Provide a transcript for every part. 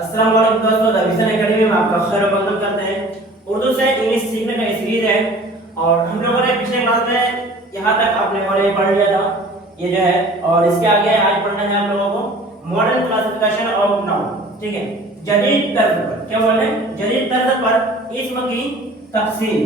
अस्सलाम वालेकुम दोस्तों, द विजन एकेडमी में आपका खैर मकदम करते हैं। उर्दू से इंग्लिश सीखने का सीरीज है और हम लोगों ने पिछले क्लास में यहाँ तक आपने और पढ़ लिया था ये जो है, और इसके आगे आज पढ़ना है आप लोगों को मॉडर्न क्लासिफिकेशन ऑफ नाउन। ठीक है, जदीद तर्ज पर, क्या बोल रहे हैं, जदीद तर्ज पर इस्म की तकसीम।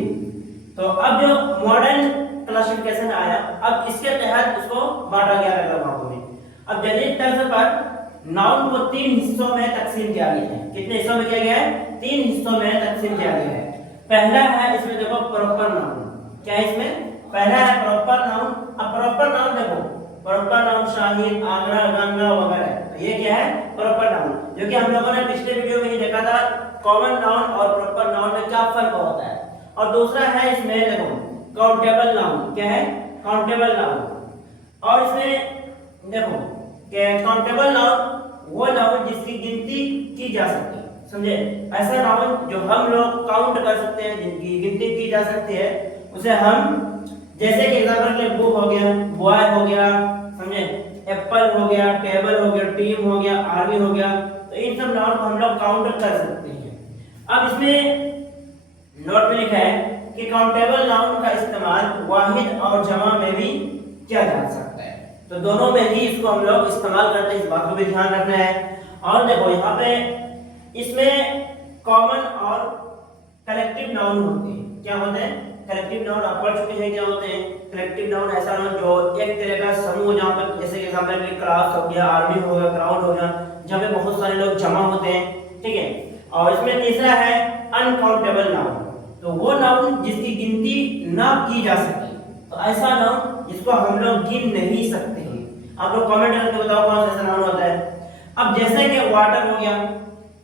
तो अब जो मॉडर्न क्लासिफिकेशन आया, अब इसके तहत उसको बांटा गया है भागों में। अब जदीद तर्ज पर नाउन को 3 हिस्सों में तकसीम किया गया है। कितने हिस्सों में किया गया है? 3 हिस्सों में तकसीम किया गया है। पहला है इसमें देखो प्रॉपर नाउन। क्या है इसमें? पहला है प्रॉपर नाउन। अब प्रॉपर नाउन देखो, प्रॉपर नाउन शाहिद, आगरा, गंगा वगैरह, तो ये क्या है? Proper noun. जो कि हम लोगों ने पिछले वीडियो में ही देखा था कॉमन नाउन और प्रॉपर नाउन में क्या फर्क होता है। और दूसरा है इसमें देखो काउंटेबल नाउन। क्या है? Countable noun. और इसमें देखो कि काउंटेबल नाउन वो नाउन जिसकी गिनती की जा सकती है। समझे? ऐसा नाउन जो हम लोग काउंट कर सकते हैं, जिनकी गिनती की जा सकती है, उसे हम, जैसे कि एग्जांपल के बुक हो गया, बॉय हो गया, समझे, एप्पल हो गया, टेबल हो गया, टीम हो गया, आर्मी हो गया, तो इन सब नाउन को हम लोग काउंट कर सकते हैं। अब इसमें नोट में लिखा है कि काउंटेबल नाउन का इस्तेमाल वाहिद और जमा में भी किया जा सकता है। तो दोनों में ही इसको हम लोग इस्तेमाल करते हैं, इस बात को भी ध्यान रखना है। और देखो यहाँ पे इसमें कॉमन और कलेक्टिव नाउन होते हैं। क्या होते हैं? कलेक्टिव नाउन आप पढ़ चुके हैं क्या होते हैं। कलेक्टिव नाउन ऐसा नाउन जो एक तरह का समूह, जहाँ पर जैसे कि एग्जांपल में क्लास हो गया, आर्मी हो गया, क्राउड हो गया, जहाँ पे बहुत सारे लोग जमा होते हैं। ठीक है। और इसमें तीसरा है अनकाउंटेबल नाउन। तो वो नाउन जिसकी गिनती ना की जा सके, तो ऐसा नाउन जिसको हम लोग गिन नहीं सकते हैं। आप लोग कमेंट करके बताओ कौन सा ऐसा नाउन होता है। अब जैसे कि वाटर हो गया,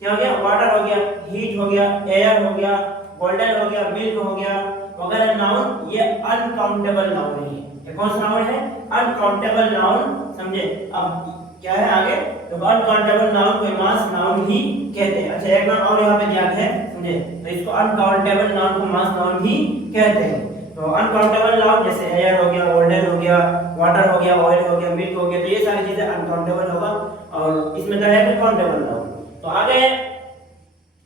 क्या हो गया? वाटर हो गया, हीट हो गया, एयर हो गया, गोल्डन हो गया, मिल्क हो गया वगैरह नाउन, ये अनकाउंटेबल नाउन है। ये कौन सा नाउन है? Uncountable noun. समझे? अब क्या है आगे? तो अनकाउंटेबल नाउन को मास नाउन ही कहते हैं। अच्छा, एक नाउन और यहाँ पे दिया है, समझे, तो इसको अनकाउंटेबल नाउन को मास नाउन ही कहते हैं। तो अनकाउंटेबल नाउन जैसे एयर हो गया, गोल्डन हो गया, वाटर हो गया, ऑयल हो गया, मिल्क हो गया, तो ये सारी चीजें अनकाउंटेबल होगा। और इसमें तो है काउंटेबल नाउन। तो आगे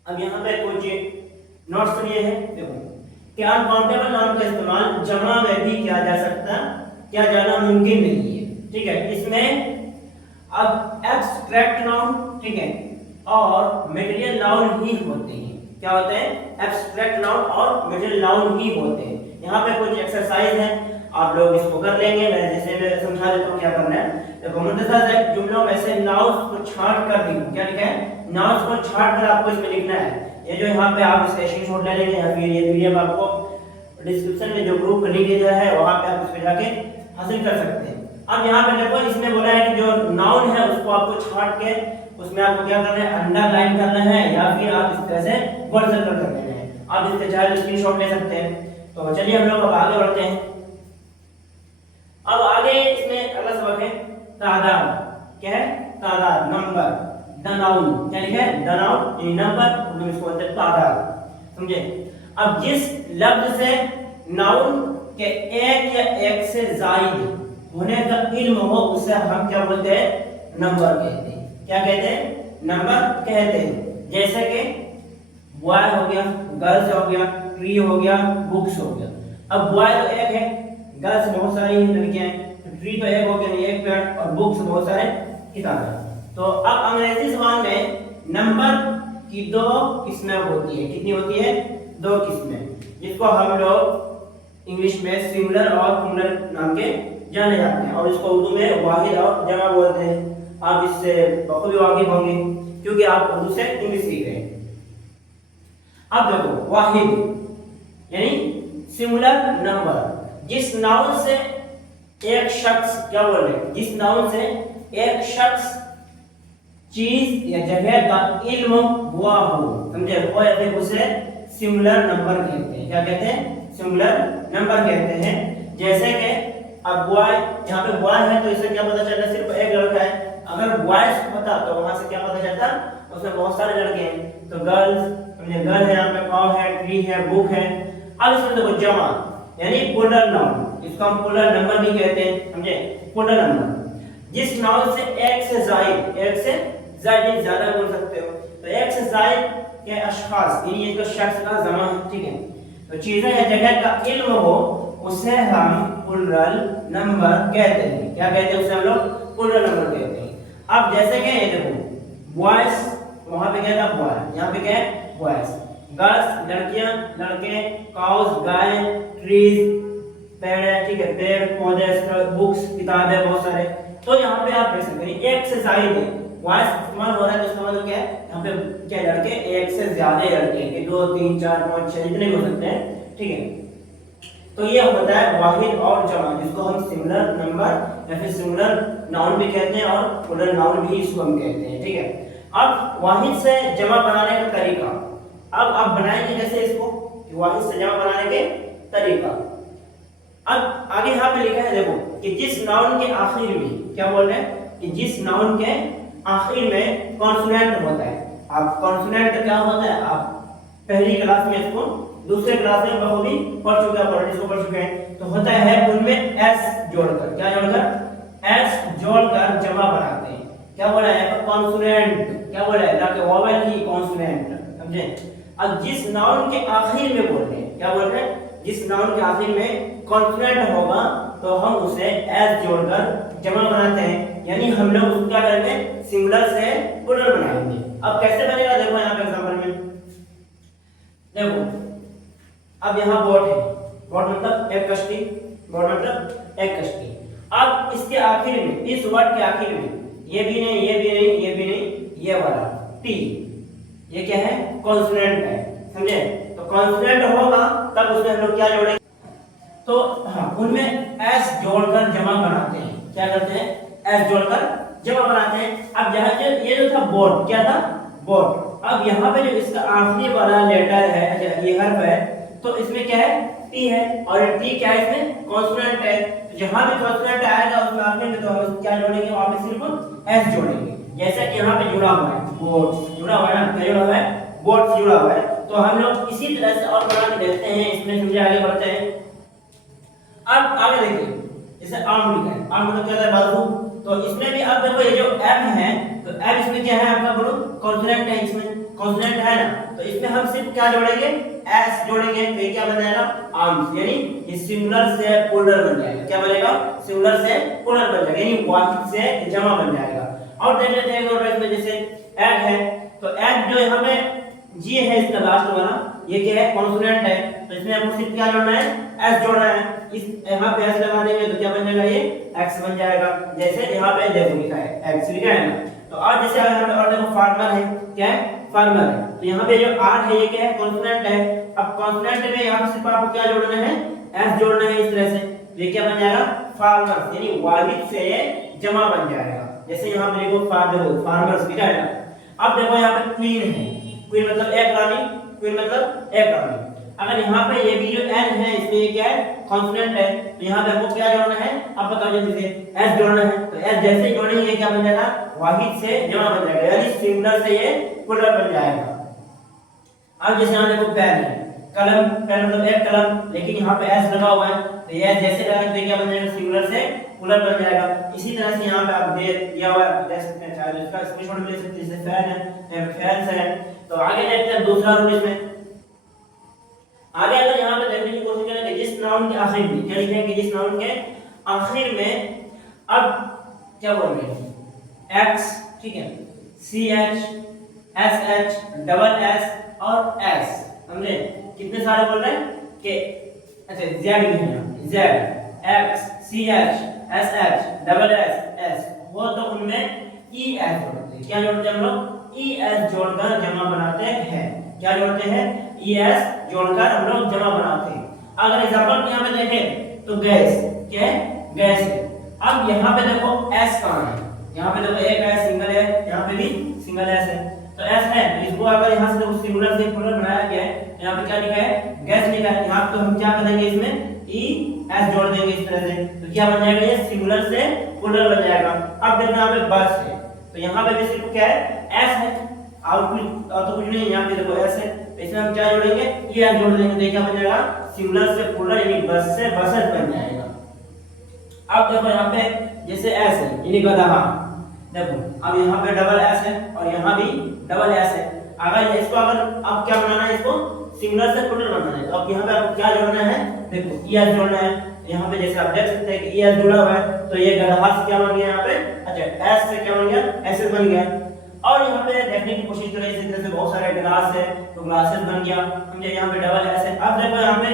अब यहाँ पे कुछ नोट्स लिए हैं, देखो कि अनकाउंटेबल नाउन का इस्तेमाल जमा में भी किया जा सकता, क्या जाना मुमकिन नहीं है। ठीक है। इसमें अब एब्स्ट्रैक्ट नाउन, ठीक है, और मटेरियल नाउन ही होते हैं। क्या होते हैं? एब्स्ट्रैक्ट नाउन और मटेरियल नाउन ही होते हैं। यहाँ पे कुछ एक्सरसाइज है, आप लोग इसको कर लेंगे। मैं जैसे मैं समझा देता हूँ क्या करना है। देखो मुख्तसर एक जुमलों में से नाउन्स को छांट कर लिखो। क्या लिखा है? नाउन्स को छांट कर आपको इसमें लिखना है। ये जो यहाँ पे आप इसका स्क्रीनशॉट ले लेंगे, या फिर ये पीडीएफ आपको डिस्क्रिप्शन में जो ग्रुप लिंक दिया है वहाँ पे आप इस पे जाके हासिल कर सकते हैं। अब यहाँ पे देखो इसने बोला है कि जो नाउन है उसको आपको छांट के उसमें आपको क्या करना है? अंडरलाइन करना है, या फिर आप इस तरह से बोल्ड सर्कल कर लेना है। आप इसके चाहे स्क्रीनशॉट ले सकते हैं। तो चलिए हम लोग अब आगे बढ़ते हैं। अब आगे इसमें अगला सबक है तादाद। क्या है? तादाद, नंबर, द नाउन। क्या लिखा है? द नाउन, नंबर, उर्दू में इसको बोलते हैं तादाद। समझे? अब जिस लफ्ज से नाउन के एक या एक से जायद होने का इल्म हो उसे हम क्या बोलते हैं? नंबर कहते हैं। क्या कहते हैं? नंबर कहते हैं। जैसे कि बॉय हो गया, गर्ल्स हो गया, ट्री हो गया, बुक्स हो गया। अब बॉय तो एक है, गर्ल्स बहुत सारी लड़कियां हैं, तो ट्री तो एक हो गया, एक पेड़, और बुक्स बहुत सारे किताबें। तो अब अंग्रेजी ज़बान में नंबर की 2 किस्में होती है। कितनी होती है? 2 किस्में, जिसको हम लोग इंग्लिश में सिंगुलर और प्लूरल नाम के जाने जाते हैं, और इसको उर्दू में वाहिद और जमा बोलते हैं। आप इससे बखूबी वाकिफ होंगे क्योंकि आप उर्दू से इंग्लिश सीख रहे हैं। अब देखो वाहिद यानी सिंगुलर नंबर, जिस नाउन से एक शख्स, क्या बोल रहे हैं, जिस नाउन से एक शख्स, चीज या जगह का इल्म हुआ हो, समझे, वो ऐसे उसे सिंगुलर नंबर कहते हैं। क्या कहते हैं? सिंगुलर नंबर कहते हैं। जैसे कि अब बॉय, यहाँ पे बॉय है तो इससे क्या पता चलता? सिर्फ एक लड़का है। अगर बॉयज होता तो वहां से क्या पता चलता? उसमें बहुत सारे लड़के हैं। तो गर्ल्स, समझे, गर्ल है, यहाँ पे कॉव है, ट्री है, बुक है। अब इसमें देखो जमा यानी प्लूरल नाउन, इसको हम प्लूरल नंबर भी कहते हैं। समझे? प्लूरल नंबर जिस नाउन से एक से जायद, एक से जायद ज्यादा बोल सकते हो, तो एक से के अशखास यानी एक शख्स का जमा, ठीक है, तो चीजें या जगह का इल्म हो उसे हम प्लुरल नंबर कहते हैं। क्या कहते हैं उसे हम लोग? प्लुरल नंबर कहते हैं। अब जैसे कि ये देखो बॉयज, वहां पे क्या था बॉय, यहाँ पे क्या है बॉयज, गर्ल्स लड़कियां लड़के, काउस गाय, ट्रीज पेड़ है, ठीक है, पेड़ पौधे, बुक्स किताबें बहुत सारे। तो यहाँ पे आप देख सकते हैं एक से ज्यादा वॉइस इस्तेमाल हो रहा है, तो इसका मतलब क्या है, यहाँ पे क्या लड़के एक से ज्यादा लड़के कि 2 3 4 5 6 जितने भी हो सकते हैं, ठीक है। तो ये होता है वाहिद और जमा, जिसको हम सिंगुलर नंबर या फिर सिंगुलर नाउन भी कहते हैं और प्लुरल नाउन भी इसको हम कहते हैं, ठीक है। अब वाहिद से जमा बनाने का तरीका, अब आप बनाएंगे कैसे इसको, कि वाहिद से जमा बनाने के तरीका। अब आगे यहाँ पे लिखा है देखो कि जिस नाउन के आखिर में, क्या बोल रहे हैं कि जिस नाउन के आखिर में कॉन्सोनेंट होता है। आप कॉन्सोनेंट क्या होता है, आप पहली क्लास में इसको, दूसरे क्लास में बखूबी पढ़ चुके हैं, पढ़ चुके हैं। तो होता है उनमें एस जोड़कर, क्या जोड़कर, एस जोड़कर जमा बनाते हैं। क्या बोला है, कॉन्सोनेंट, क्या बोला है, ना कि वोवेल की कॉन्सोनेंट, समझे। अब जिस नाउन के आखिर में बोल रहे हैं, क्या बोल रहे हैं, जिस नाउन के आखिर में कॉन्सोनेंट होगा तो हम उसे एस जोड़कर जमा बनाते हैं, यानी हम लोग उसको क्या करेंगे, सिंगुलर से प्लुरल बनाएंगे। अब कैसे बनेगा देखो यहाँ पे एग्जांपल में देखो। अब यहाँ बोट है, बोट मतलब एक कश्ती, बोट मतलब एक कश्ती। अब इसके आखिर में, इस वर्ड के आखिर में, ये भी नहीं, ये भी नहीं, ये भी नहीं, ये वाला टी, ये क्या है, कॉन्सोनेंट है, समझे। तो कॉन्सोनेंट होगा तब उसमें हम लोग क्या जोड़ेंगे, तो हाँ उनमें एस जोड़कर जमा बनाते हैं। क्या करते हैं, एस जोड़कर जमा बनाते हैं। अब यहाँ ये जो था बोट, क्या था बोट, अब यहाँ पे जो इसका आखिरी वाला लेटर है, ये हर्फ है, तो इसमें क्या है, टी है, और टी क्या है, इसमें कॉन्सोनेंट है। तो जहां भी कॉन्सोनेंट आएगा उसमें आखिर में तो हम क्या जोड़ेंगे, वहां पे सिर्फ एस जोड़ेंगे। जैसा कि यहाँ पे जुड़ा हुआ है बोट्स, जुड़ा हुआ है ना, क्या जुड़ा हुआ है, बोट्स जुड़ा हुआ है। तो हम लोग इसी तरह से और बना के देखते हैं, इसमें समझे, आगे बढ़ते हैं। अब आगे देखिए, जैसे आर्म लिखा है, आर्म मतलब क्या होता है, बाजू। तो इसमें भी अब देखो ये जो एम है, तो एम इसमें क्या है, आपका बोलो कॉन्सोनेंट है, इसमें कॉन्सोनेंट है ना, तो इसमें हम सिर्फ क्या जोड़ेंगे, एस जोड़ेंगे, तो ये क्या बन जाएगा, आर्म्स, यानी ये सिंगुलर से प्लुरल बन जाएगा। क्या बनेगा, सिंगुलर से प्लुरल बन जाएगा, यानी वाहिद से जमा बन जाएगा। और देख लेते हैं और इसमें जैसे एग है, तो एग जो यहाँ पे जी है, इसका लास्ट वाला, ये क्या है, कॉन्सोनेंट है, तो इसमें हमको सिर्फ क्या जोड़ना है, एस जोड़ना है। इस यहाँ पे एस लगा देंगे तो क्या बन जाएगा, ये एक्स बन जाएगा। जैसे यहाँ पे देखो लिखा है एक्स, लिखा है ना। तो और जैसे अगर और देखो फार्मर है, क्या है, फार्मर है, तो यहाँ पे जो आर है ये क्या है, कॉन्सोनेंट है। अब कॉन्सोनेंट में यहाँ पे सिर्फ आपको क्या जोड़ना है, एस जोड़ना है, इस तरह से। तो ये क्या बन जाएगा, फार्मर्स, यानी वाहिद से जमा बन जाएगा। जैसे यहाँ पे देखो फार्मर्स लिखा है ना। अब देखो यहाँ पे क्वीन है, क्वीन मतलब एक रानी, क्वीन मतलब एक रानी। अगर यहाँ पे ये भी जो एन है, इसमें ये क्या है, कॉन्सोनेंट है, तो यहाँ पे हमको क्या जोड़ना है, आप बताओ जल्दी से, एस जोड़ना है। तो एस जैसे ही जोड़ेंगे क्या बन जाएगा, वाहिद से जमा बन जाएगा, यानी सिंगुलर से ये प्लुरल बन जाएगा। अब जैसे यहाँ देखो पेन है, कलम, पेन मतलब एक कलम, लेकिन यहाँ पे एस लगा हुआ है, तो ये जैसे लगाएंगे तो क्या बन जाएगा, सिंगुलर से प्लुरल बन जाएगा। इसी तरह से यहाँ पे आप दिया हुआ है, देख सकते हैं, चाहे इसका स्क्रीनशॉट ले सकते हैं, जैसे फैन है, फैन है। तो आगे देखते हैं दूसरा रूल इसमें। आगे अगर यहाँ पे देखने की कोशिश करें कि जिस नाउन के आखिर में, क्या लिखेंगे कि जिस नाउन के आखिर में, अब क्या बोल रहे हैं, एक्स, ठीक है, C H, S H, double S और एस, समझे, कितने सारे बोल रहे हैं कि, अच्छा जेड भी है, Z, X, C H, S H, double S, S, वो तो उनमें ई एस जोड़ते हैं। क्या जोड़ते हैं हम लोग, ई एस जोड़कर जमा बनाते हैं। क्या जोड़ते हैं, ई एस जोड़कर हम लोग जमा बनाते हैं। अगर एग्जांपल यहाँ पे देखें तो गैस, क्या है, गैस है। अब यहाँ पे देखो एस कहाँ है, यहाँ पे देखो एक है, सिंगल है, यहाँ पे भी सिंगल एस है, तो एस है। इसको अगर यहाँ से देखो सिंगुलर से प्लुरल बनाया गया है, यहाँ पे क्या लिखा है, गैस लिखा है। यहाँ पे हम क्या करेंगे, इसमें ई एस जोड़ देंगे इस तरह से, तो क्या बन जाएगा, ये सिंगुलर से प्लुरल बन जाएगा। अब देखो यहाँ पे बस है, तो यहाँ पे भी सिर्फ क्या है, एस है, और तो कुछ नहीं, यहाँ पे देखो एस है, इसमें हम क्या जोड़ेंगे, ये जोड़ देंगे, तो क्या बन जाएगा, सिंगुलर से प्लुरल, यानी बस से बसेस बन जाएगा। अब देखो यहाँ पे जैसे एस है, यानी गधा, देखो अब यहाँ पे डबल एस है और यहाँ भी डबल एस है। अगर इसको अगर आप क्या बनाना है, इसको सिंगुलर से प्लूरल बनाना है, तो अब यहाँ पे आपको क्या जोड़ना है, देखो ES जोड़ना है। यहाँ पे जैसे आप देख सकते हैं कि ES जुड़ा हुआ है, तो ये गदहास क्या बन गया यहाँ पे, अच्छा S से क्या बन गया, SS बन गया। और यहाँ पे देखने की कोशिश करें, इसी तरह से बहुत सारे ग्लास है तो ग्लासेस बन गया, समझे। यहाँ पे डबल S है। अब देखो यहाँ पे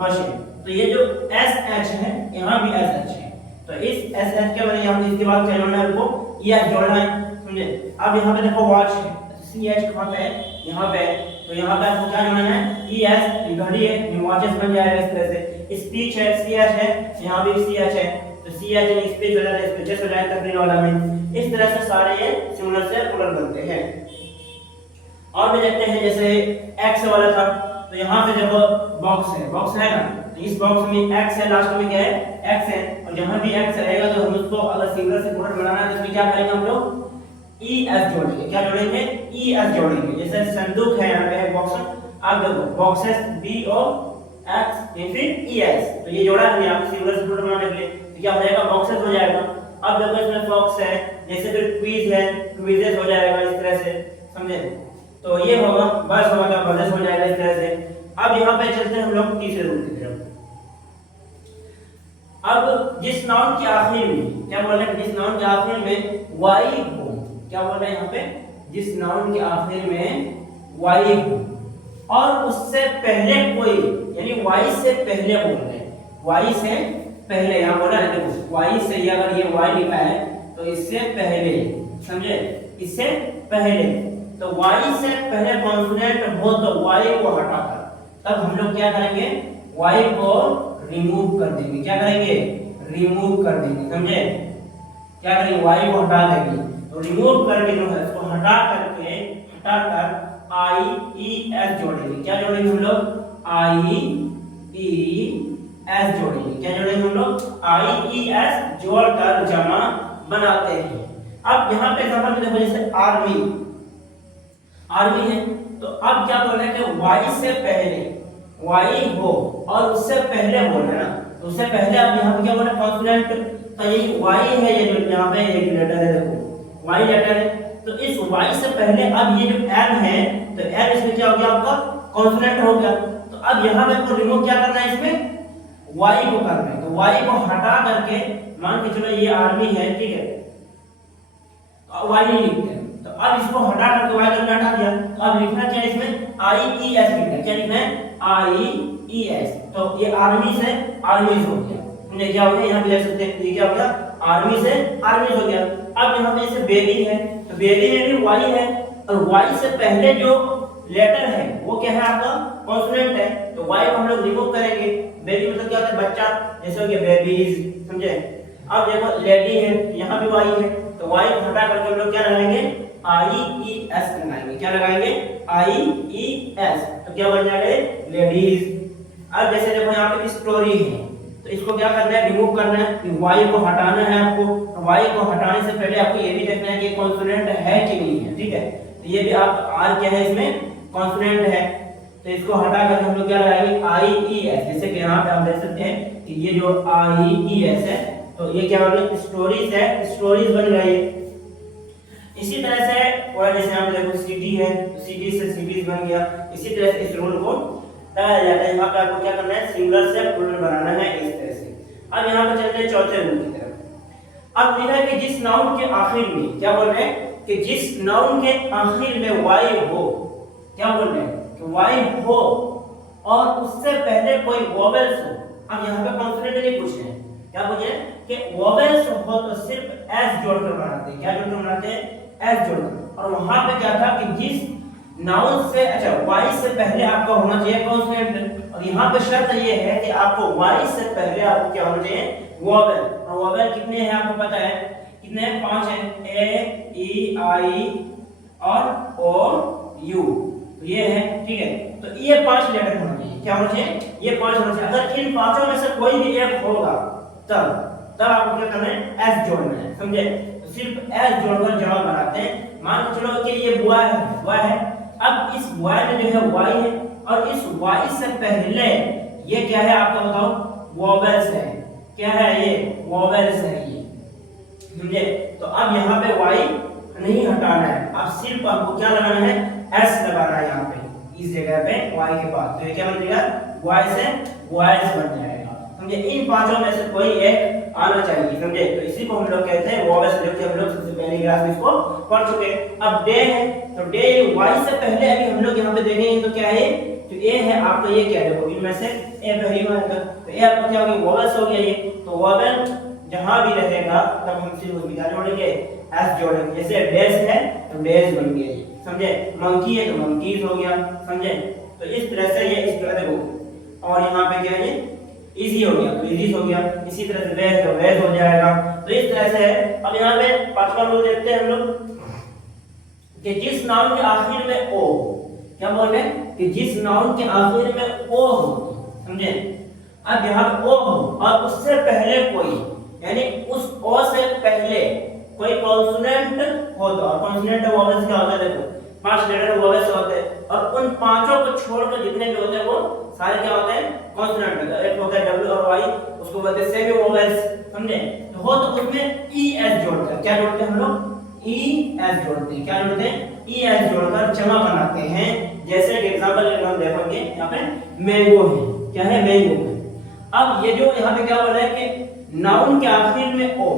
मशीन, तो ये जो SH है यहाँ भी SH है, तो इस SH के बाद यहाँ पे इसके बाद क्या जोड़ना है, हमको ES जोड़ना है, समझे। अब यहाँ पे देखो वॉच है, CH कहाँ पे है, यहाँ पे, तो यहाँ पे आपको क्या जोड़ना है, ES, घड़ी है, वॉचेस बन जाएगा इस तरह से। स्पीच है, CH है, यहाँ भी CH है, तो CH यानी स्पीच हो जाता है, स्पीचेस हो जाएगा तकरीर वाला में। इस तरह से सारे ये सिंगुलर से प्लूरल बनते हैं। और भी देखते हैं, जैसे X वाला था, तो यहाँ पे देखो बॉक्स है ना, तो इस बॉक्स में X है, लास्ट में क्या है, X है, और जहाँ भी X रहेगा तो हम उसको अगर सिंगुलर से प्लूरल बनाना है तो इसमें क्या करेंगे हम लोग, ES जोड़ेंगे। क्या जोड़ेंगे, ES जोड़ेंगे। जैसे संदूक है, यहाँ पे बॉक्स, आप देखो बॉक्सेस BOX या फिर ES, तो ये जोड़ा हमने आप सिंगुलर से प्लूरल बनाने के लिए, तो क्या हो जाएगा, बॉक्सेस हो जाएगा। अब देखो इसमें फॉक्स है, जैसे फिर क्विज है, क्विजेस हो जाएगा इस तरह से, समझे। तो ये होगा, बस होगा तो बस हो जाएगा इस तरह से। अब यहाँ पे चलते हैं हम लोग तीसरे रूल की तरफ। अब जिस नाउन के आखिर में क्या बोल रहे हैं, जिस नाउन के आखिर में वाई हो, क्या बोल रहे हैं यहाँ पे, जिस नाउन के आखिर में वाई हो और उससे पहले कोई, यानी वाई से पहले बोल रहे हैं, वाई से पहले, यहाँ बोला है देखो वाई से, अगर ये वाई लिखा है तो इससे पहले, समझे, इससे पहले, तो वाई से पहले कॉन्सोनेंट हो तो वाई को हटाकर तब हम लोग क्या करेंगे, वाई को रिमूव कर देंगे। क्या करेंगे, रिमूव कर देंगे, समझे। क्या करेंगे, वाई को हटा देंगे, तो रिमूव करके जो है इसको हटाकर IES जोड़ेंगे। क्या जोड़ेंगे हम लोग, IES जोड़ेंगे। क्या जोड़ेंगे हम लोग, IES जोड़कर जमा बनाते हैं। अब यहाँ पे एग्जांपल में देखो, जैसे आर्मी है, तो अब क्या बोल रहे हैं कि वाई से पहले वाई हो और उससे पहले बोल रहे हैं ना, तो उससे पहले अब यहाँ पे क्या बोल रहे हैं, कॉन्सोनेंट, तो ये वाई है, ये जो यहाँ पे एक लेटर है, देखो वाई लेटर है, तो इस वाई से पहले अब ये जो एम है, तो एम इसमें क्या हो गया, आपका कॉन्सोनेंट हो गया। तो अब यहाँ पे आपको रिमूव क्या करना है, इसमें वाई को करना है, तो वाई को हटा करके, मान के चलो ये आर्मी है, ठीक है, वाई नहीं लिखते हैं, तो अब इसको हटा करके वाई को हटा दिया, तो अब लिखना क्या है इसमें, IES लिखना है। क्या लिखना है, IES, तो ये आर्मी से आर्मीज हो गया, हमने क्या हो गया, यहाँ पे देख सकते हैं, ये क्या हो गया, आर्मी से आर्मीज हो गया। अब यहाँ पे जैसे बेबी है, तो बेबी में भी वाई है, और वाई से पहले जो लेटर है वो क्या है, आपका कॉन्सोनेंट है, तो वाई को हम लोग रिमूव करेंगे। बेबी मतलब क्या होता है, बच्चा, जैसे हो गया बेबीज, समझे। अब देखो लेडी है, यहाँ भी वाई है, तो वाई को हटा करके हम लोग क्या लगाएंगे, IES लगाएंगे। क्या लगाएंगे, IES, तो क्या बन जाएगा, लेडीज। अब जैसे देखो यहाँ पे स्टोरी है, तो इसको क्या करना है, रिमूव करना है, वाई को हटाना है आपको। वाई को हटाने से पहले आपको ये भी देखना है कि कॉन्सोनेंट है कि नहीं है, ठीक है। तो ये भी आप आर क्या है, इसमें कॉन्सोनेंट है, तो इसको हटा कर हम लोग क्या लगाएंगे, IES। जैसे कि यहाँ पे आप देख सकते हैं कि ये जो IES है, तो ये क्या बन गया, स्टोरीज है, स्टोरीज बन गई। इसी तरह से और जैसे यहाँ पे देखो सिटी है, सिटी से सिटीज बन गया। इसी तरह से इस रूल को लगाया जाता है। यहाँ पे आपको क्या करना है, सिंगुलर से प्लूरल बनाना है इस तरह से। अब यहाँ पे चलते हैं चौथे रूल की तरफ। अब लिखा है कि जिस नाउन के आखिर में, क्या बोल रहे हैं कि जिस नाउन के आखिर में वाई हो, क्या बोल रहे हैं कि वाई हो और उससे पहले कोई वोवेल्स हो। अब यहाँ पे कॉन्सोनेंट नहीं पूछ रहे हैं, क्या पूछ रहे हैं कि वोवेल्स हो तो सिर्फ एस जोड़कर बनाते हैं। क्या जोड़कर बनाते हैं, एस जोड़कर। और वहां पे क्या था कि जिस नाउन से, अच्छा वाई से पहले आपका होना चाहिए कॉन्सोनेंट, और यहाँ पे शर्त ये है कि आपको वाई से पहले आपको क्या होना चाहिए, वोवेल। और वोवेल कितने हैं आपको पता है, कितने हैं, 5 हैं, ए ई आई और ओ यू, तो ये है, ठीक है। तो ये 5 लेटर होना चाहिए। क्या होना चाहिए, ये 5 होना चाहिए। अगर इन पांचों में से कोई भी एक होगा तब आपको क्या करना है, एस जोड़ना है, समझे। तो सिर्फ एस जोड़कर जवाब बनाते हैं। मान के चलो कि ये बॉय है, अब इस बॉय में जो है वाई है, और इस वाई से पहले ये क्या है आपका बताओ, वोवेल्स है। क्या है ये, वोवेल्स है ये, समझे। तो अब यहाँ पे वाई नहीं हटाना है, अब सिर्फ आपको क्या लगाना है, एस लगाना है यहाँ पे इस जगह पे वाई के पास, तो ये क्या बन जाएगा वाई से वॉयस बन जाएगा। समझे, इन पांचों में से कोई एक आना चाहिए। समझे, तो इसी को हम लोग कहते हैं वॉवेल्स, जो कि हम लोग सबसे पहले क्लास में इसको पढ़ चुके हैं। अब डे है, तो डे वाई से पहले अभी हम लोग यहाँ पे देखेंगे तो क्या है, तो ए है आपका, ये क्या देखो इनमें से ए पहली बार का, तो ए आपका क्या हो गया वॉवेल्स हो गया ये, तो वॉवेल जहां भी रहेगा तब हम सिर्फ उसमें क्या जोड़ेंगे एस जोड़ेंगे। जैसे डेज है तो डेज बन गया ये, समझे, मंकी है तो मंकीज हो गया, समझे। तो इस तरह से ये इस तरह देखो, और यहाँ पे क्या है ये इजी हो गया तो इजी हो गया, इसी तरह से वेज तो वेज हो जाएगा। तो इस तरह से है। अब यहाँ पे पांचवा रूल देखते हैं हम लोग कि जिस नाउन के आखिर में ओ, क्या बोल रहे हैं कि जिस नाउन के आखिर में ओ हो, समझे। अब यहाँ पे ओ हो और उससे पहले कोई, यानी उस ओ से पहले कोई कॉन्सोनेंट हो, तो कॉन्सोनेंट वॉवेल्स क्या होता है देखो, 5 लेटर वॉवेल्स होते हैं और उन पांचों को छोड़कर जितने भी होते हैं वो सारे क्या होते हैं कॉन्सोनेंट। एक होता है डब्ल्यू और वाई, उसको बोलते हैं सेमी वॉवेल्स, समझे। तो हो तो उसमें ई एस जोड़कर, क्या जोड़ते हैं हम लोग ई एस जोड़ते हैं, क्या जोड़ते हैं ई एस जोड़कर जमा बनाते हैं। जैसे कि एग्जांपल हम देखेंगे यहाँ पे मैंगो है, क्या है मैंगो है। अब ये जो यहाँ पे क्या बोल रहा है कि नाउन के आखिर में ओ,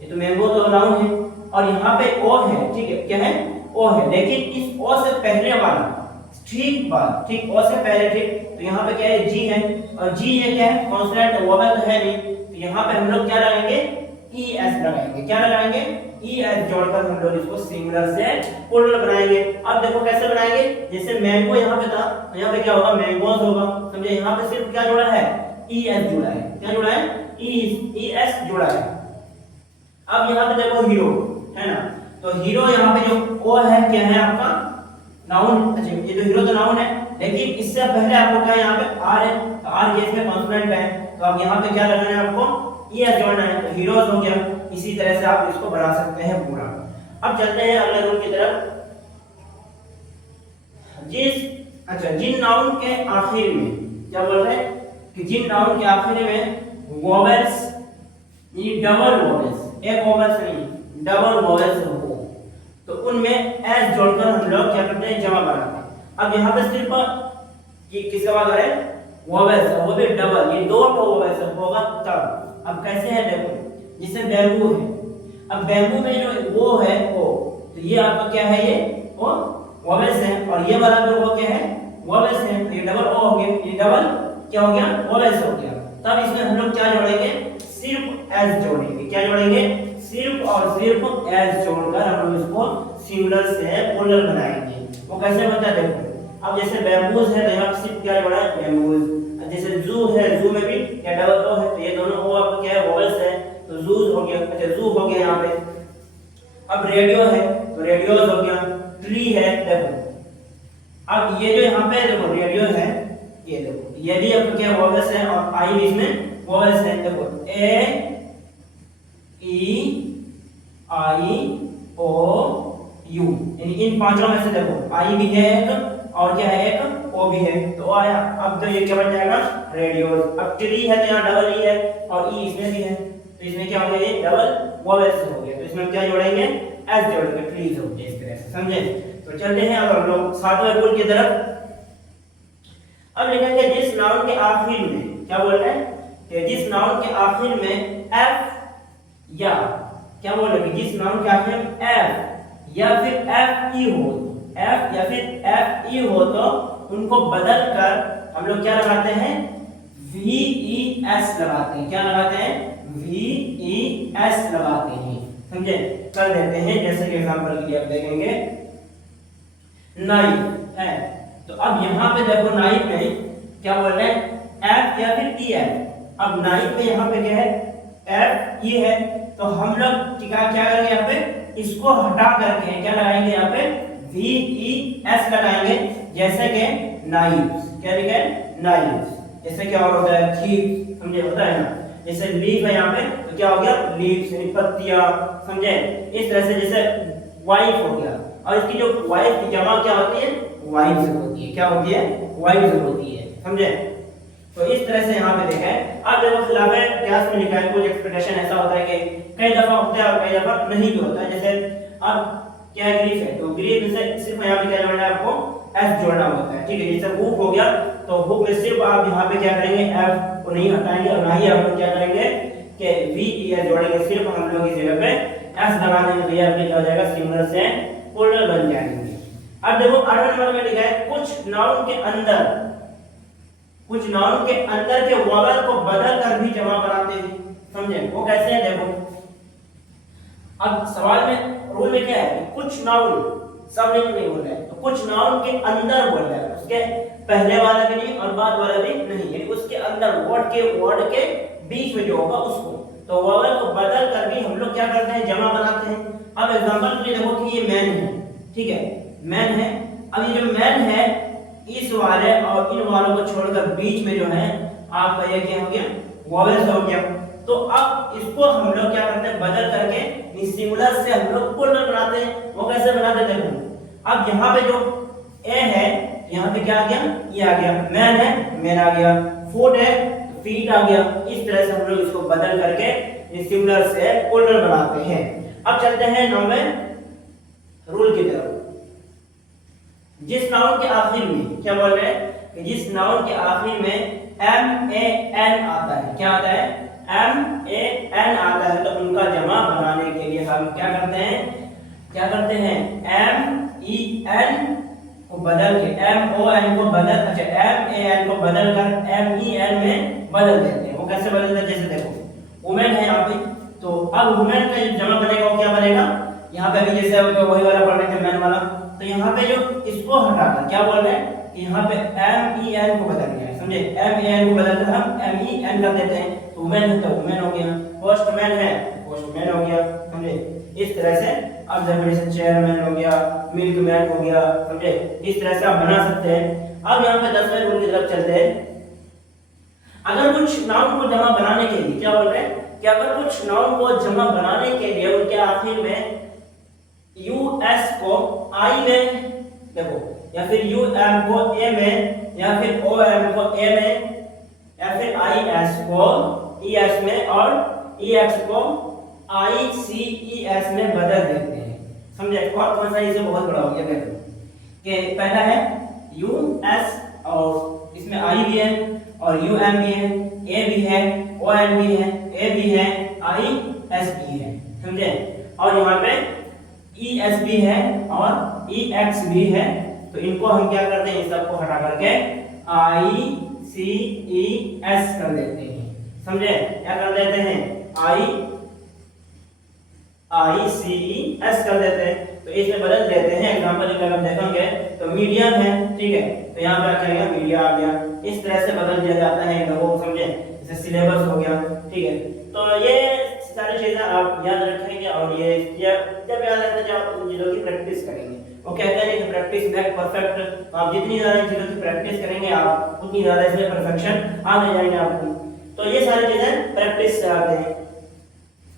ये तो मैंगो तो नाउन है और यहाँ पे ओ है, ठीक है, क्या है ओ है, लेकिन इस ओ से पहले वाला, ठीक बात, ठीक ओ से पहले, ठीक, तो यहाँ पे क्या है जी है और जी ये क्या है कॉन्सोनेंट वोवेल तो है नहीं, तो यहाँ पे हम लोग क्या लगाएंगे ई एस लगाएंगे, क्या लगाएंगे ई एस जोड़कर हम लोग इसको सिंगुलर से प्लूरल बनाएंगे। अब देखो कैसे बनाएंगे, जैसे मैंगो यहाँ पे था तो यहाँ पे क्या होगा मैंगोस होगा, समझे। यहाँ पे सिर्फ क्या जोड़ा है ई एस जुड़ा है, क्या जुड़ा है ई एस जुड़ा है। अब यहाँ पे देखो हीरो है ना, तो हीरो यहाँ पे जो ओ है क्या है आपका नाउन, अच्छा ये जो हीरो तो नाउन है, लेकिन इससे पहले आपको क्या यहाँ पे आर है, तो आर ये इसमें कॉन्सोनेंट है, तो अब यहाँ पे क्या लगाना है आपको ई एस जोड़ना है, तो हीरोज हो गया। इसी तरह से आप इसको बना सकते हैं पूरा। अब चलते हैं अगले रूल की तरफ। जिन नाउन के आखिर में क्या बोल रहे हैं कि जिन नाउन के आखिर में वोवेल्स, ये डबल वोवेल्स, एक वोवेल्स नहीं डबल वोवेल्स हो, तो उनमें एस जोड़कर हम लोग क्या करते हैं जमा बनाते हैं। अब यहाँ पे सिर्फ किसका बात करें वोवेल्स, वो भी डबल, ये दो वोवेल्स होगा तब। अब कैसे है देखो, जैसे बैम्बू है, अब बैम्बू में जो वो है ओ, तो ये आपका क्या है ये ओ वोवेल्स है, और ये वाला जो वो क्या है वोवेल्स है, ये डबल ओ हो गया, ये डबल क्या हो गया वोवेल्स हो गया। तब इसमें हम लोग क्या जोड़ेंगे सिर्फ एस जोड़ेंगे, क्या जोड़ेंगे सिर्फ और सिर्फ एस जोड़कर हम लोग इसको सिंगुलर से प्लूरल बनाएंगे। वो कैसे बनता है देखो, अब जैसे बैम्बूज है तो यहाँ पे सिर्फ क्या जोड़ा है बैम्बूज, जैसे जू है, जू में भी क्या डबल ओ है, तो ये दोनों ओ आपका क्या है वोवेल्स है, तो जूज हो गया, अच्छा जू हो गया यहाँ पे। अब रेडियो है तो रेडियोस हो गया, ट्री है देखो। अब ये जो यहाँ पे देखो रेडियो है, ये देखो ये भी आपका क्या वोवेल्स है और आई भी इसमें वोवेल्स है, देखो ए ई आई ओ यू, यानी इन पांचों में से देखो आई भी है एक और क्या है एक ओ भी है, तो आया। अब तो ये क्या बन जाएगा रेडियो। अब ट्री है तो यहाँ डबल ई है और ई इसमें भी है, तो इसमें क्या हो गया ये डबल वोवेल्स हो गया, तो इसमें क्या जोड़ेंगे एस जोड़ेंगे, ट्रीज हो गया इस तरह से, समझे। तो चलते हैं अब हम लोग सातवें रूल की तरफ। अब लिखेंगे जिस नाउन के आखिर में, क्या बोल रहे हैं कि जिस नाउन के आखिर में एफ या, क्या बोल रहे हैं जिस नाउन के आखिर में एफ या फिर एफ ई हो, एफ या फिर एफ ई हो, तो उनको बदल कर हम लोग क्या लगाते हैं वी ई एस लगाते हैं, क्या लगाते हैं वी ई एस लगाते हैं, समझे। कर देते हैं जैसे कि एग्जांपल के लिए आप देखेंगे नाइफ है, तो अब यहाँ पे देखो नाइफ में क्या बोल रहे हैं एफ या फिर ई एफ। अब नाइफ में यहाँ पे क्या है एफ ई है, तो हम लोग क्या करेंगे यहाँ पे इसको हटा करके क्या लगाएंगे यहाँ पे वी ई एस लगाएंगे, जैसे कि नाइफ, क्या लिखे नाइफ, जैसे क्या होता है थीफ, समझे होता है ना, जैसे लीफ है यहाँ पे तो क्या हो गया लीव्स यानी पत्तियां, समझे। इस तरह से जैसे वाइफ हो गया, और इसकी जो वाइफ की जमा क्या होती है वाइफ्स होती है, क्या होती है वाइफ्स होती है, समझे। तो इस तरह से यहाँ पे देखा है। अब देखो खिलाफ क्लास में लिखा है कुछ एक्सप्रेशन ऐसा होता है कि कई दफा होता है और कई दफा नहीं भी होता है। जैसे अब क्या है, ग्रीफ है, तो ग्रीफ से सिर्फ यहाँ पे क्या जोड़ना है आपको, एफ जोड़ना होता है, ठीक है। जैसे हुक हो गया तो हुक में सिर्फ आप यहाँ पे क्या करेंगे, एफ को नहीं हटाएंगे और ना ही आप लोग क्या करेंगे कि वी ई एस जोड़ेंगे, सिर्फ हम लोग इस जगह पे एस लगा देंगे तो ये अपने क्या हो जाएगा, सिंगुलर से प्लूरल बन जाएंगे। अब देखो 8वें नंबर में लिखा है कुछ नाउन के अंदर के वॉवल को बदल कर भी जमा बनाते हैं, समझे, वो कैसे है देखो। अब सवाल में रूल में क्या है, कुछ नाउन सब नहीं बोल रहा है, तो कुछ नाउन के अंदर बोल रहा है, उसके पहले वाला भी नहीं और बाद वाला भी नहीं, यानी उसके अंदर वर्ड के बीच में जो होगा उसको, तो वॉवल को बदल कर भी हम लोग क्या करते हैं, जमा बनाते हैं। अब एग्जांपल के लिए देखो कि ये मैन है, ठीक है, मैन है। अब ये जो मैन है इस वाले और इन वालों को छोड़कर बीच में जो है आपका ये क्या हो गया, वॉवल हो गया। तो अब इसको हम लोग क्या करते हैं, बदल करके सिंगुलर से हम लोग प्लूरल बनाते हैं। वो कैसे बनाते हैं देखो। अब यहाँ पे जो ए है यहाँ पे क्या आ गया, ये आ गया, मैन है मैन आ गया, फुट है फीट आ गया। इस तरह से हम लोग इसको बदल करके सिंगुलर से प्लूरल बनाते हैं। अब चलते हैं 9वें रूल की तरफ। जिस नाउन के आखिर में क्या बोल रहे हैं कि जिस नाउन के आखिर में एम ए एन आता है, क्या आता है, एम ए एन आता है, तो उनका जमा बनाने के लिए हम क्या करते हैं, एम ई एन को बदल के एम ओ एन को बदल, अच्छा एम ए एन को बदल कर एम ई एन में बदल देते हैं। वो कैसे बदलते हैं, जैसे देखो वुमेन है यहाँ पे, तो अब वुमेन का जमा बनेगा वो क्या बनेगा, यहाँ पे भी जैसे वही वाला पढ़ रहे थे मैन वाला, तो यहाँ पे जो इसको हटाकर क्या बोल रहे हैं कि यहाँ पे एम ई एन को बदल दिया है, समझे, एम ए एन को बदलकर हम एम ई एन कर देते हैं, तो वुमेन है तो वुमेन हो गया, पोस्टमैन है पोस्टमैन हो गया, समझे। इस तरह से अब जैसे चेयरमैन हो गया, मिल्कमैन हो गया, समझे, इस तरह से आप बना सकते हैं। अब यहाँ पे 10वें रूल की तरफ चलते हैं। अगर कुछ नाउन को जमा बनाने के लिए क्या बोल रहे हैं कि अगर कुछ नाउन को जमा बनाने के लिए उनके आखिर में यू एस को आई में देखो, या फिर यू एम को ए में, या फिर ओ एम को ए में, या फिर आई एस को ई एस में और ई एक्स को आई सी ई एस में बदल देते हैं, समझे। और कौन सा इसे बहुत बड़ा हो गया देखो कि पहला है यू एस और इसमें आई भी है और यू एम भी है, ए भी है, ओ एन भी है, ए भी है, आई एस भी है, समझे। और यहाँ पे ई एस भी है और ई एक्स भी है, तो इनको हम क्या करते हैं, इन सबको हटा करके आई सी ई एस कर देते हैं, समझे। क्या कर देते हैं, आई सी ई एस कर देते हैं, तो इसमें बदल देते हैं। एग्जांपल अगर हम देखेंगे तो मीडियम है, ठीक है, तो यहाँ पे क्या है, मीडिया आ गया। इस तरह से बदल दिया जाता है इन लोगों को, समझे, जैसे सिलेबस हो गया, ठीक है। तो ये सारी चीजें आप याद रखेंगे और ये जब याद रहता है जब आप उन चीजों की प्रैक्टिस करेंगे। वो कहते हैं कि प्रैक्टिस मेक परफेक्ट, तो आप जितनी ज्यादा इन चीजों की प्रैक्टिस करेंगे आप उतनी ज्यादा इसमें परफेक्शन आने जाएंगे आपको। तो ये सारी चीजें प्रैक्टिस से आते हैं।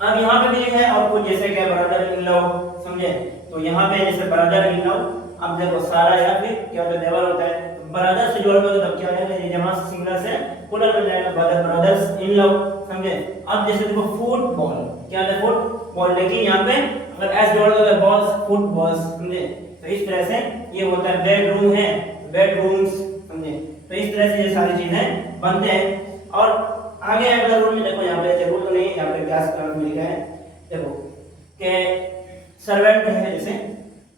अब यहाँ पे भी है और कुछ जैसे कि ब्रदर इन लॉ, समझे, तो यहाँ पे जैसे ब्रदर इन लॉ, अब देखो सारा या फिर क्या होता है, देवर होता है, ब्रदर से जोड़ दो तब क्या हो जाएगा, जमा सिंगुलर से प्लूरल बन जाएगा, ब्रदर्स इन लॉ, समझे। अब जैसे देखो फुटबॉल, क्या है, फुटबॉल, लेकिन यहाँ पे अगर एस जोड़ दो तो बॉल्स, फुटबॉल्स, समझे। तो इस तरह से ये होता है। बेडरूम है, बेडरूम्स, समझे। तो इस तरह से ये सारी चीजें बनते हैं। और आगे अगला रूल में देखो, यहाँ पे रूल तो नहीं, यहाँ पे क्लास का में लिखा है, देखो कि सर्वेंट है, जैसे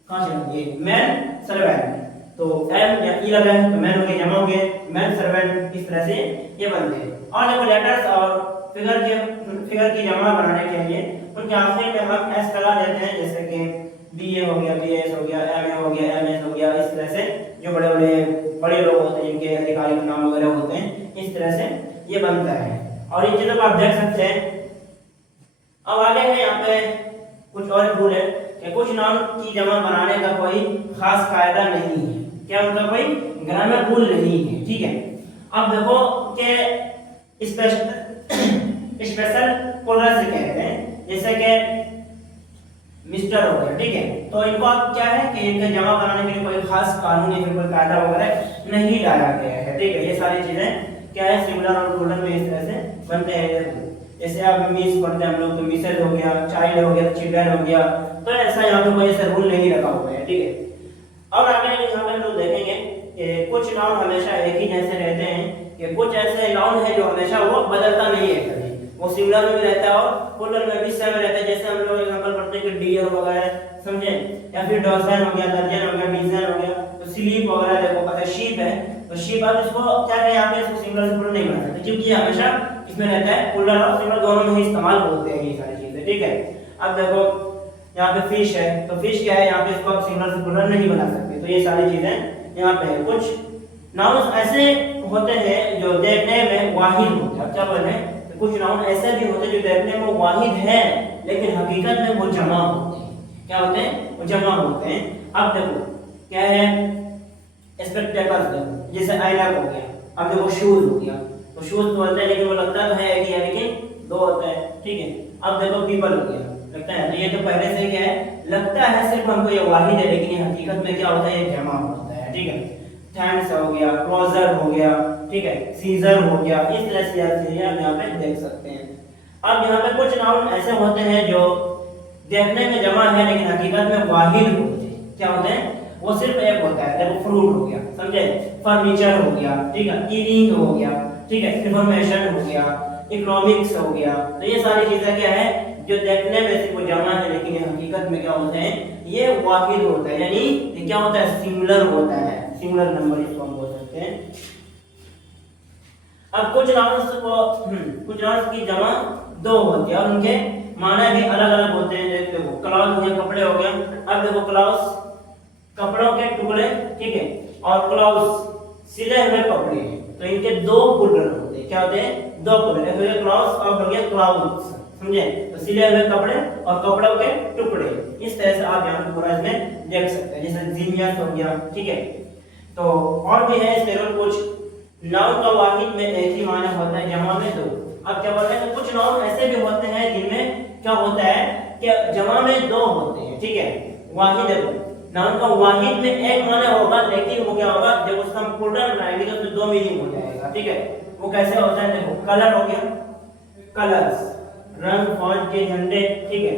कहाँ से ये मैन सर्वेंट, तो एम या ई लगा है तो मैन हो गए, जमा हो गए, मैन सर्वेंट, इस तरह से ये बनते हैं। और देखो लेटर्स और फिगर की जमा बनाने के लिए उनके आखिर में हम एस लगा देते हैं, जैसे कि बी ए हो गया, बी एस हो गया, एम ए हो गया, एम एस हो गया। इस तरह से जो बड़े लोग होते हैं जिनके अधिकारी नाम वगैरह होते हैं, इस तरह से ये बनता है। और इन चीजों को आप देख सकते हैं। अब आगे है यहाँ पे कुछ और रूल है कि कुछ नाउन की जमा बनाने का कोई खास कायदा नहीं है, क्या उनका कोई ग्रामर रूल नहीं है, ठीक है। अब देखो कि स्पेशल प्लूरल से कहते हैं, जैसे कि मिस्टर हो गया, ठीक है, तो इनको आप क्या है कि इनका जमा बनाने के लिए कोई खास कानून या फिर कोई कायदा वगैरह नहीं डाला गया है, ठीक है। ये सारी चीजें क्या है, सिंगुलर और प्लूरल में इस तरह से बनते हैं। जैसे आप मिस पढ़ते हैं हम लोग तो मिसेज हो गया, चाइल्ड हो गया, चिल्ड्रन हो गया, तो ऐसा यहाँ पे कोई ऐसा रूल नहीं रखा हुआ है, ठीक है। और आगे यहाँ पे हम लोग देखेंगे कि कुछ नाउन हमेशा एक ही जैसे रहते हैं, कि कुछ ऐसे नाउन है जो हमेशा वो बदलता नहीं है कभी, वो सिंगुलर में भी रहता है और प्लूरल में भी सेम रहता है। जैसे हम लोग एग्जांपल पढ़ते हैं कि डियर वगैरह, समझे, या फिर डॉजन हो गया, दर्जन हो गया, डीजन हो गया, तो स्लीप वगैरह देखो, अगर शीप है तो शीप, अब इसको क्या है यहाँ पे इसको सिंगुलर से प्लूरल नहीं बना सकते क्योंकि ये हमेशा इसमें रहता है, प्लूरल और सिंगुलर दोनों में ही इस्तेमाल होते हैं ये सारी चीजें, ठीक है। अब देखो यहाँ पे फिश है, तो फिश क्या है, यहाँ पे इसको आप सिंगुलर से प्लूरल नहीं बना सकते, तो ये सारी चीजें यहाँ पे है। कुछ नाउन ऐसे होते हैं जो देखने में वाहिद होते हैं, क्या बोल रहे हैं, कुछ नाउन ऐसे भी होते हैं जो देखने में वाहिद है लेकिन हकीकत में वो जमा होते हैं, क्या होते हैं, वो जमा होते हैं। अब देखो क्या है, स्पेक्टेकल्स देखो, जैसे ऐनक हो गया, अब देखो शूज हो गया, तो शूज तो होते हैं लेकिन वो लगता तो है एक ही है लेकिन दो होते हैं, ठीक है। अब देखो पीपल हो गया, लगता है, तो ये तो पहले से क्या है, लगता है सिर्फ हमको ये वाहिद है लेकिन ये हकीकत में क्या होता है, ये जमा होता है, ठीक है। हैंड्स हो गया, क्लोजर हो गया, ठीक है, सीजर हो गया, इस तरह से चीजें आप यहाँ पे देख सकते हैं। अब यहाँ पे कुछ नाउन ऐसे होते हैं जो देखने में जमा है लेकिन हकीकत में वाहिद होते हैं, क्या होते हैं, वो सिर्फ एक होता है। देखो फ्रूट हो गया, समझे, फर्नीचर हो गया, ठीक है, ईटिंग हो गया, ठीक है, इंफॉर्मेशन हो गया, इकोनॉमिक्स हो गया, तो ये सारी चीजें क्या है जो देखने में सिर्फ जमा है लेकिन ये हकीकत में क्या होते हैं, ये वाहिद होता है, यानी ये क्या होता है, सिंगुलर होता है, सिंगुलर नंबर इसको हम बोल सकते हैं। अब कुछ नाउन्स की जमा दो होती है और उनके माने भी अलग अलग होते हैं। देखो क्लॉथ हो गया, कपड़े हो गए, अब देखो क्लॉथ कपड़ों के टुकड़े, ठीक है, और क्लॉथ सिले हुए कपड़े हैं, तो इनके दो प्लूरल होते हैं, क्या होते हैं, दो प्लूरल, एक हो गया क्लॉथ और हो गया क्लाउड्स, समझे, तो सिले हुए कपड़े और कपड़ों के टुकड़े, इस तरह से आप यहाँ पूरा इसमें देख सकते हैं। जैसे जीनियस हो गया, ठीक है, तो और भी है इसके कुछ नाउन का वाहिद में एक ही माना होता है, जमा में दो। अब क्या बोलते हैं, तो कुछ नाउन ऐसे भी होते हैं जिनमें क्या होता है कि जमा में दो होते हैं, ठीक है, वाहिद नाउन का वाहिद में एक माना होगा लेकिन वो क्या होगा, जब उसका हम प्लूरल बनाएंगे तो उसमें दो मीनिंग हो जाएगा, ठीक है। वो कैसे होता है, देखो कलर हो गया, कलर्स, रंग, फौज के झंडे, ठीक है,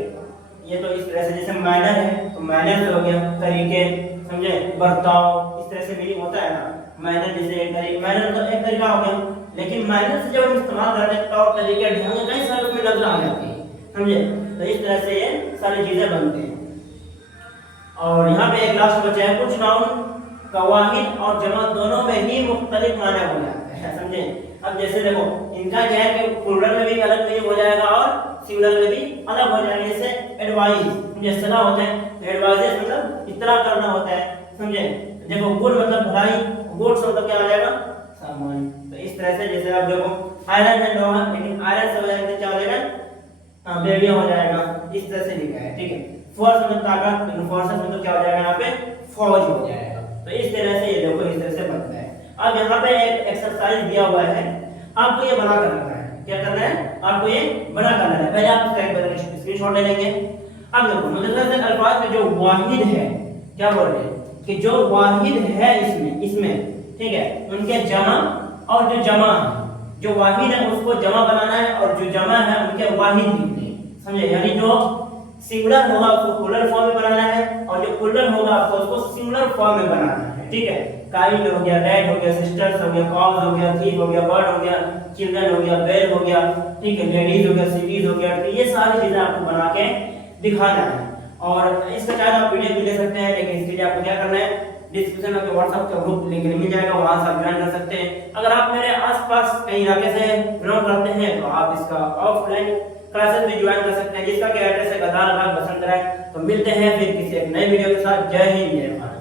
ये तो इस तरह से। जैसे मैनर है तो मैनर्स हो गया, तरीके, समझे, बर्ताव, इस तरह से मीनिंग होता है ना। मैनर जैसे एक तरीका, मैनर तो एक तरीका हो गया, लेकिन मैनर से जब हम इस्तेमाल करते हैं तौर तरीके ढंग कई सारे उसमें नजर आ जाते हैं, समझे, तो इस तरह से ये सारी चीजें बनती हैं। और यहाँ पे एक लास्ट बचा है, कुछ नाउन का वाहिद और जमा दोनों में ही मुख्तलिफ माने हो जाते हैं, समझे। अब जैसे देखो इनका क्या है कि प्लूरल में भी अलग मीनिंग हो जाएगा और सिंगुलर में भी अलग हो जाएगा। जैसे एडवाइस, मुझे सलाह होता है, एडवाइस मतलब इत्तला करना होता है, समझे। देखो गुड मतलब भलाई, गुड्स मतलब क्या आ जाएगा, सामान, तो इस तरह से। जैसे आप देखो आयरन है लोहा, लेकिन आयरन से हो जाएगा क्या हो जाएगा, बेरिया हो जाएगा, इस तरह से लिखा है, ठीक है। फोर्स मतलब ताकत, तो फोर्सेस मतलब क्या हो जाएगा, यहाँ पे फौज हो जाएगा, तो इस तरह से ये देखो इस तरह से बनता है। अब यहाँ पे एक एक्सरसाइज दिया हुआ है, आपको ये बना कर रखना है, क्या करना है, आपको ये बना करना है। पहले आप इसका स्क्रीनशॉट ले लेंगे। अब देखो मुतअद्दिद अल्फाज में जो वाहिद है, क्या बोल रहे हैं कि जो वाहिद है इसमें, ठीक है, उनके जमा और जो जमा है, जो वाहिद है उसको जमा बनाना है और जो जमा है उनके वाहिद लिखने, समझे। यानी जो सिंगुलर होगा उसको प्लूरल फॉर्म में बनाना है और जो प्लूरल होगा उसको सिंगुलर फॉर्म में बनाना है, ठीक है। काइंड हो गया, डैड हो गया, सिस्टर्स हो गया, कॉज हो गया, थीफ हो गया, बर्ड हो गया, चिल्ड्रन हो गया, बेल हो गया, ठीक है, लेडीज हो गया, सिटीज हो गया, ये सारी चीजें आपको बना के दिखाना है। और इसका चाहे आप पीडीएफ भी ले सकते हैं, लेकिन इसके लिए आपको क्या करना है, डिस्क्रिप्शन में व्हाट्सएप का ग्रुप लिंक मिल जाएगा, वहां से आप ज्वाइन कर सकते हैं। अगर आप मेरे आसपास कहीं इलाके से बिलोंग करते हैं तो आप इसका ऑफलाइन क्लासेस में ज्वाइन कर सकते हैं, जिसका कि एड्रेस है गदार बाग बसंत राय। तो मिलते हैं फिर किसी एक नए वीडियो के साथ। जय हिंद, जय भारत।